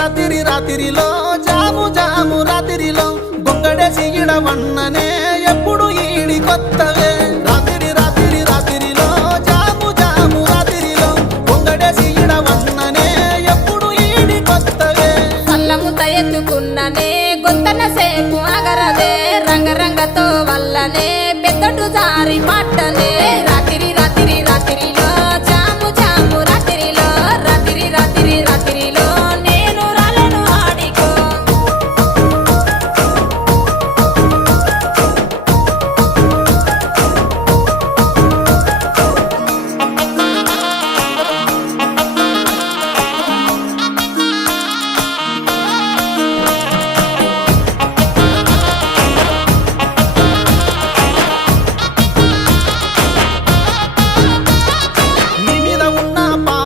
రాత్రిలో జాము జాము రాత్రిలో బొంగడేసి ఇడవన్ననే ఎప్పుడు ఈడి కొత్తవే రాత్రిలో జాము జాము రాత్రిలో బొంగడేసి ఇడవన్ననే ఎప్పుడు ఈడి కొత్తవే సల్లముత ఎత్తుకున్ననే గొంతన సేపు అగరదే రంగరంగతో వల్లనే పెద్దటు జారి పట్ట